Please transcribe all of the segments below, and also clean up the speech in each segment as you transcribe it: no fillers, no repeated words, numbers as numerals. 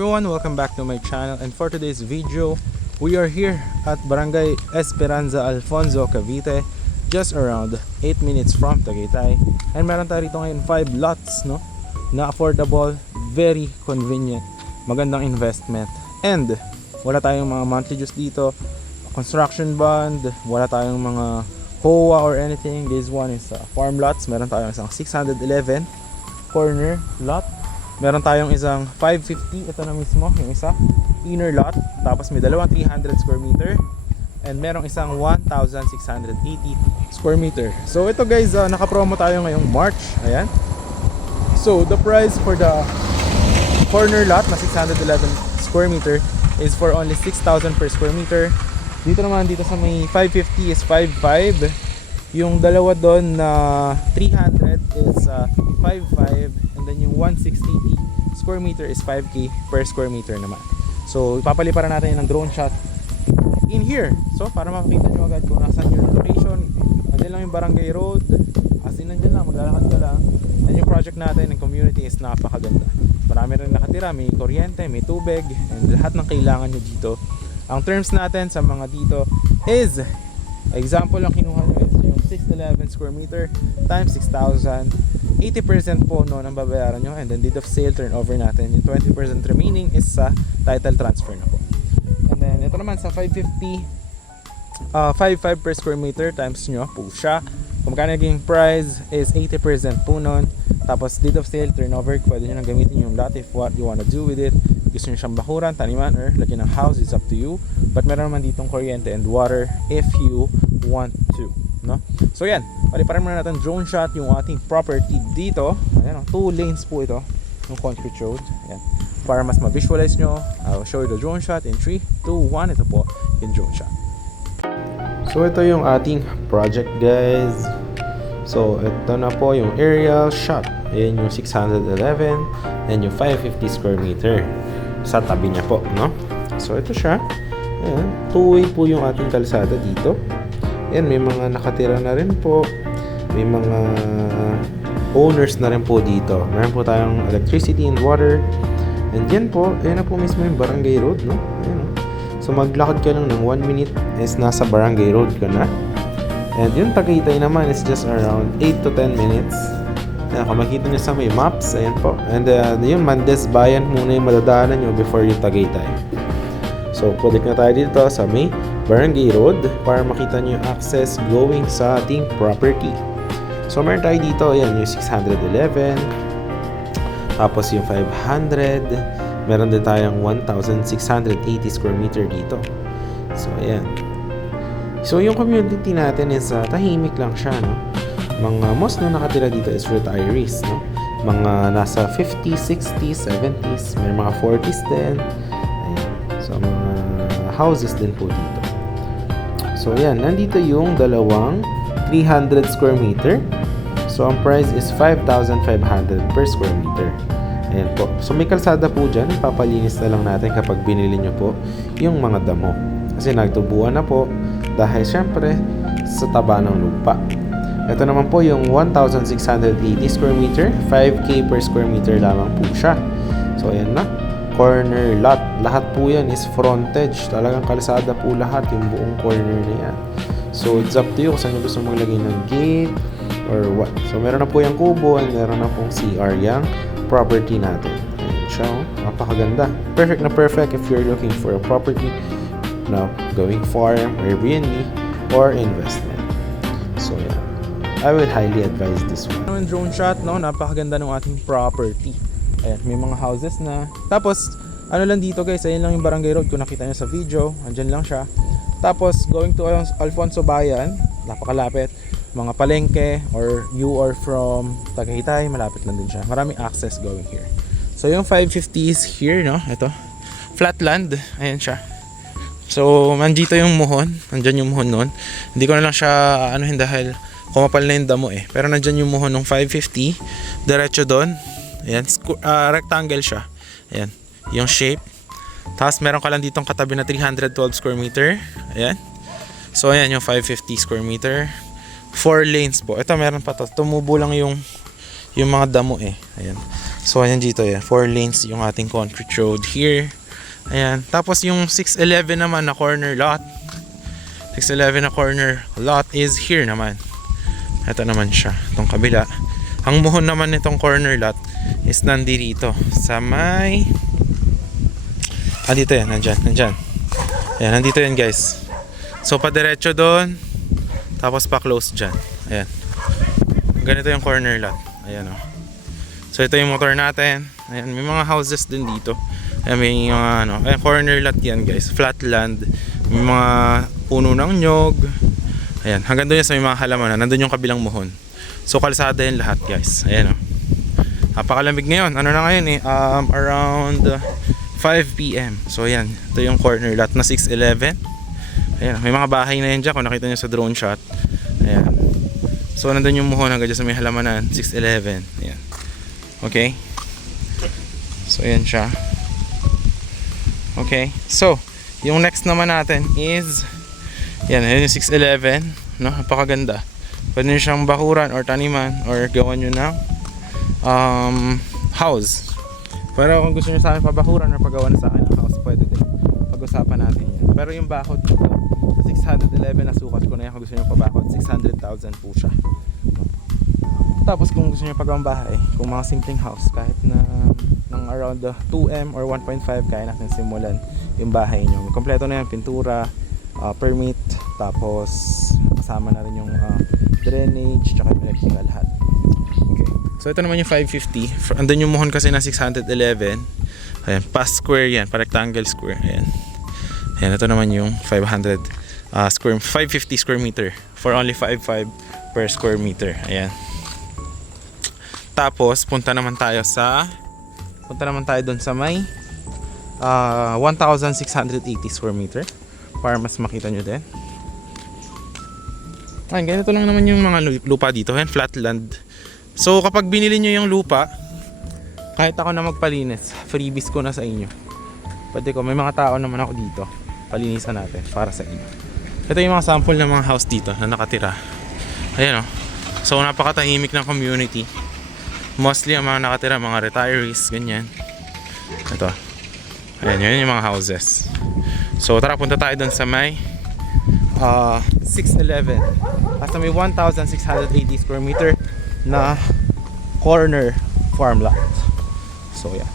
Everyone, welcome back to my channel, and for today's video we are here at Barangay Esperanza, Alfonso, Cavite, just around 8 minutes from Tagaytay. And meron tayo rito ngayon 5 lots, no, na affordable, very convenient, magandang investment, and wala tayong mga monthly dues dito, construction bond, wala tayong mga HOA or anything. This one is farm lots. Meron tayong isang 611 corner lot, meron tayong isang 550, ito na mismo yung isa, inner lot, tapos may dalawang 300 square meter, and merong isang 1,680 square meter. So ito guys, naka-promo tayo ngayong March. Ayan. So the price for the corner lot na 611 square meter is for only 6,000 per square meter. Dito naman, dito sa may 550 is 5,500. Yung dalawa doon na 300 is 5,500. And then yung 1,680 square meter is 5K per square meter naman. So ipapaliparan natin ng drone shot in here. So para makita nyo agad kung nasan yung location. Andyan lang yung barangay road. As in, nandyan lang, maglalakad ka lang. And yung project natin ng community is napakaganda. Marami rin nakatira, may kuryente, may tubig, and lahat ng kailangan nyo dito. Ang terms natin sa mga dito is, example lang kinuha nyo is yung 611 square meter times 6,000. 80% po noon ang babayaran nyo, and then deed of sale turnover natin. Yung 20% remaining is sa title transfer na po. And then ito naman sa 550, 5,500 per square meter times nyo po siya. Kung magkano naging price is 80% po noon. Tapos deed of sale turnover, pwede nyo nang gamitin yung lot if what you wanna do with it. Gusto nyo siyang bakuran, taniman, or lagyan ng house, it's up to you. But meron naman ditong kuryente and water if you want to, no? So yan, paliparan muna natin drone shot yung ating property dito. Ayan, 2 lanes po ito, yung concrete road. Ayan. Para mas ma-visualize nyo, I'll show you the drone shot in 3, 2, 1. Ito po yung drone shot. So ito yung ating project guys. So ito na po yung aerial shot. Ayan yung 611 and yung 550 square meter sa tabi niya po, no? So ito siya. Ayan, two-way po yung ating kalsada dito. Ayan, may mga nakatira na rin po. May mga owners na rin po dito. Meron po tayong electricity and water. And yan po, ayan na po mismo yung barangay road, no? Ayan. So maglakad ka lang ng 1 minute is nasa barangay road ka na. And yung Tagaytay naman is just around 8 to 10 minutes. Ayan, kung makita nyo sa may maps, ayan po. And yung Mandes Bayan muna yung madadaanan nyo before yung Tagaytay. So pwede na tayo dito sa may barangay road para makita nyo yung access going sa ating property. So meron tayo dito, ayan yung 611. Tapos yung 500. Meron din tayong 1,680 square meter dito. So ayan. So yung community natin is tahimik lang siya, no? Mga most na nakatira dito is retirees, no? Mga nasa 50s, 60s, 70s, may mga 40s din. Ayan. So mga houses din po dito. So ayan, nandito yung dalawang 300 square meter. So ang price is 5,500 per square meter. Ayan po. So may kalsada po dyan, papalinis na lang natin kapag binili nyo po yung mga damo. Kasi nagtubuan na po dahil syempre sa taba ng lupa. Ito naman po yung 1,680 square meter, 5K per square meter lamang po siya. So ayan na, corner lot. Lahat po yan is frontage. Talagang kalsada po lahat, yung buong corner na yan. So it's up to you kung saan nyo gusto maglagay ng gate or what. So meron na po yung kubo and meron na pong CR yung property natin. Ayan siya, napakaganda. Perfect na perfect if you're looking for a property now going farm, Airbnb, or investment. So yeah, I would highly advise this one. Yung drone shot, no, napakaganda ng ating property. Ayan, may mga houses na. Tapos, ano lang dito guys, ayun lang yung barangay road kung nakita nyo sa video. Andyan lang siya. Tapos, going to Alfonso Bayan, napakalapit. Mga palengke, or you are from Tagaytay, malapit lang din siya. Maraming access going here. So, yung 550 is here, no? Ito. Flatland. Ayan siya. So, nandito yung muhon. Nandyan yung muhon nun. Hindi ko na lang siya, dahil kumapal na yung damo eh. Pero nandyan yung muhon ng 550. Diretso doon. Ayan. Rectangle siya. Ayan. Yung shape. Tapos, meron ka lang ditong katabi na 312 square meter. Ayan. So, ayan yung 550 square meter. 4 lanes po. Ito, meron pa to. Tumubo lang yung mga damo eh. Ayan. So ayan dito yan, 4 lanes yung ating concrete road here. Ayan, tapos yung 611 naman na corner lot. 611 na corner lot is here naman. Ito naman siya, itong kabila. Ang muhon naman nitong corner lot is nandito sa may dito yan, nandyan. Ayan, nandito yan guys. So padiretso doon, tapos pa-close dyan. Ayan. Ganito yung corner lot. Ayan o. So ito yung motor natin. Ayan, may mga houses din dito. Ayan, may mga ayan, corner lot yan guys. Flat land. May mga puno ng nyog. Ayan, hanggang doon yan sa may mga halaman. Nandun yung kabilang muhon. So kalsada yan lahat guys. Ayan o. Napakalamig ngayon. Ano na ngayon around 5 PM. So ayan, ito yung corner lot na 611. Ayan, may mga bahay na yan dyan kung nakita nyo sa drone shot. Ayan. So nandun yung muhon hanggang dyan sa may halamanan. 611. Ayan. Okay. So ayan siya. Okay. So yung next naman natin is yan, yung 611, no? Napakaganda. Pwede nyo siyang bakuran or taniman or gawan nyo ng house. Pero kung gusto nyo sa akin pabakuran or pagawa na sa akin ng house, pwede din. Pag-usapan natin yan. Pero yung bakod dito, sa 611 na sukat ko na yan. Kung gusto nyo pabakod, 600,000 po siya. Tapos kung gusto nyo pagawang bahay, kung mga simpleng house, kahit na ng around 2M or 1.5, kaya natin simulan yung bahay nyo. Kompleto na yan, pintura, permit, tapos kasama na rin yung drainage, tsaka electrical lahat. Okay. So ito naman yung 550. Andun yung muhon kasi na 611. Ayan, pa square yan, pa rectangle square. Ayan. Ayan, ito naman yung 550 square meter for only 5.5 per square meter. Ayan. Tapos punta naman tayo doon sa may 1,680 square meter para mas makita nyo din. Ayan, ganito lang naman yung mga lupa dito. Ayan, flat land. So kapag binili nyo yung lupa, kahit ako na magpalinis, freebies ko na sa inyo. Pwede ko, may mga tao naman ako dito, palinisan natin para sa inyo. Ito yung mga sample ng mga house dito na nakatira. Ayan o. So napakatahimik ng community. Mostly ang mga nakatira, mga retirees, ganyan. Ito. Ayan, yun yung mga houses. So tara, punta tayo dun sa may 611. At may 1,680 square meter na corner farm lot. So yeah.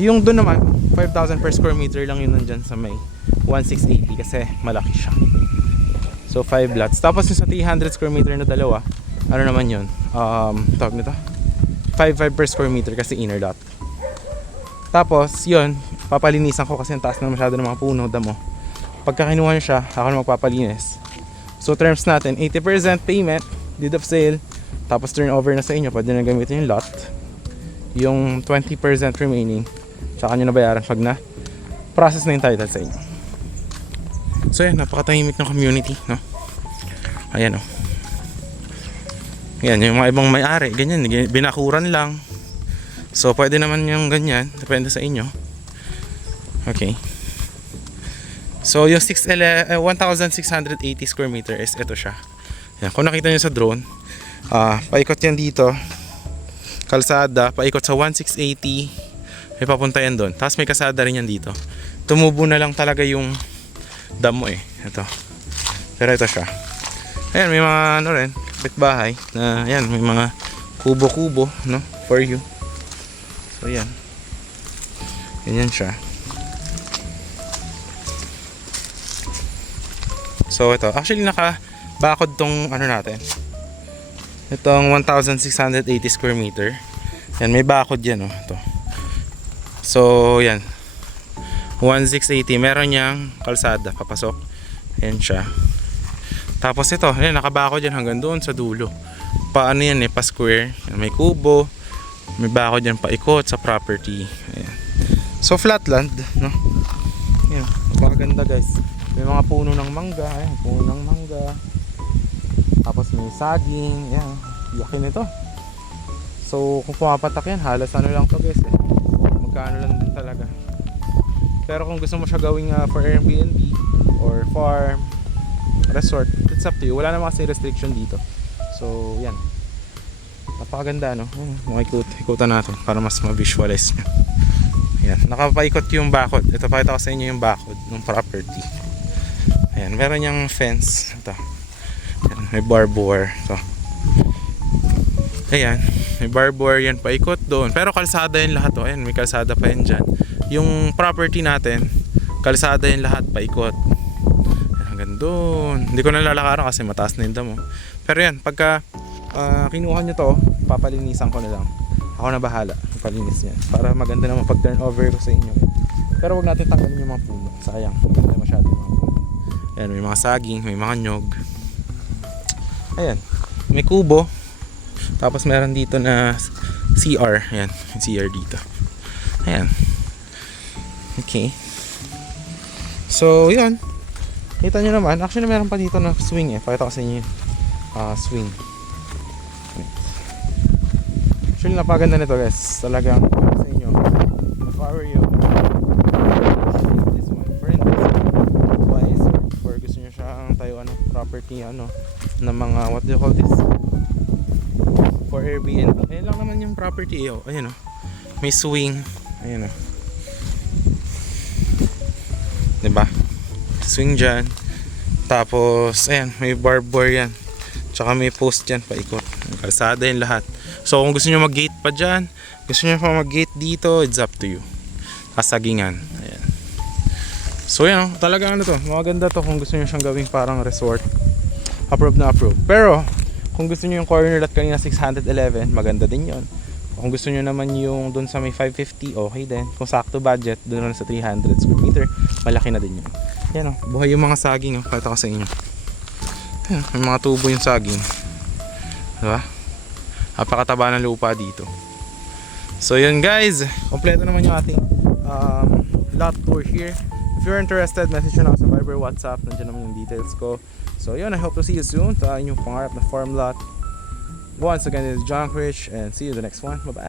Yung dun naman, 5,000 per square meter lang yun nandyan sa may 1,680 kasi malaki siya. So 5 lots. Tapos yung sa 300 square meter na dalawa, ano naman yun? Tawag nito? 5.5 per square meter kasi inner lot. Tapos yun, papalinisan ko kasi ang taas na masyado ng mga puno, damo. Pagka kinuha nyo siya, ako na magpapalinis. So terms natin, 80% payment, deed of sale, tapos turnover na sa inyo, pwede na gamitin yung lot. Yung 20% remaining, tsaka nyo na bayaran pag na process na yung title sa inyo. So yan, napakatahimik ng community, no? Ayan o. Yan, yung mga ibang may-ari, ganyan, binakuran lang. So pwede naman yung ganyan, depende sa inyo. Okay. So yung 1,680 square meter is ito siya. Yan, kung nakita nyo sa drone, paikot yan dito, kalsada, paikot sa 1,680, may papunta yan doon. Tapos may kasada rin yan dito. Tumubo na lang talaga yung damo ito. Pero ito siya. Ayan, may mga ano rin, bahay na yan, may mga kubo-kubo, no, for you. So yan. Ganyan siya. So ito, actually nakabakod tong ano natin. Itong 1,680 square meter. Yan, may bakod yan, oh, ito. So yan. 1,680, meron niyang kalsada papasok. Yan siya. Tapos ito, yan, nakabakod yan hanggang doon sa dulo. Paano yan pa square. Yan, may kubo. May bakod yan paikot sa property. Ayan. So flat land, no? Yan, napakaganda guys. May mga puno ng mangga, ayan, puno ng mangga. Tapos may saging, ayan, yakin ito. So kung pumapatak yan, halos ano lang to guys magkano lang din talaga. Pero kung gusto mo siya gawing for Airbnb or farm, resort, it's up to you. Wala namang kasi restriction dito. So yan, Napakaganda, no? Ikutan natin para mas ma-visualize nyo. Ayan, nakapaikot yung bakod. Ito, pakita ko sa inyo yung bakod ng property. Ayan, meron niyang fence. Ito. Ayan, may barbed wire. Ito. Ayan, may barbed wire yan, paikot doon. Pero kalsada yung lahat, oh. Ayan, may kalsada pa yan dyan. Yung property natin, kalsada yung lahat, paikot. Ayan, hanggang doon. Hindi ko nalalakaran kasi mataas na yung damo. Pero yan, pagka kinuha nyo to, papalinisan ko na lang. Ako na bahala, palinis niya. Para maganda naman pag turn over ko sa inyo. Pero wag natin tanggalin yung mga puno. Sayang, maganda masyado yung mga puno. Ayan, may mga saging, may mga nyog. Ayan, may kubo. Tapos meron dito na CR. Ayan, yung CR dito. Ayan. Okay. So, yun. Kita nyo naman. Actually, meron pa dito na swing eh. Pakita ko sa inyo yun. Swing. Actually, napaganda nito guys. Talagang sa inyo. If I were you, this one. For investment-wise, or gusto nyo siyang tayo property, na mga, what do you call this? For Airbnb. Ayun lang naman yung property. Ayun, may swing. Ayun, diba? Swing dyan. Tapos, ayan, may barbed wire yan. Tsaka may post dyan, paikot. Kalsada yung lahat. So kung gusto nyo mag-gate pa dyan, gusto nyo pa mag-gate dito, it's up to you. Kasagingan. Ayan. So yan, talagang to, maganda to kung gusto nyo siyang gawing parang resort. Approve na approve. Pero kung gusto nyo yung corner lot kanina 611, maganda din yon. Kung gusto nyo naman yung dun sa may 550, okay din. Kung sakto budget, dun na sa 300 square meter, malaki na din yun. Yan buhay yung mga saging, pakita ko sa inyo. Ayan, may mga tubo yung saging. Diba? Napakataba ng lupa dito. So yun guys, kompleto naman yung ating lot tour here. If you're interested, message nyo na ako sa Viber, WhatsApp, nandiyan naman yung details ko. So yun, I hope to see you soon sa inyong pangarap na farm lot. Once again, this is John Rich and see you in the next one. Bye bye.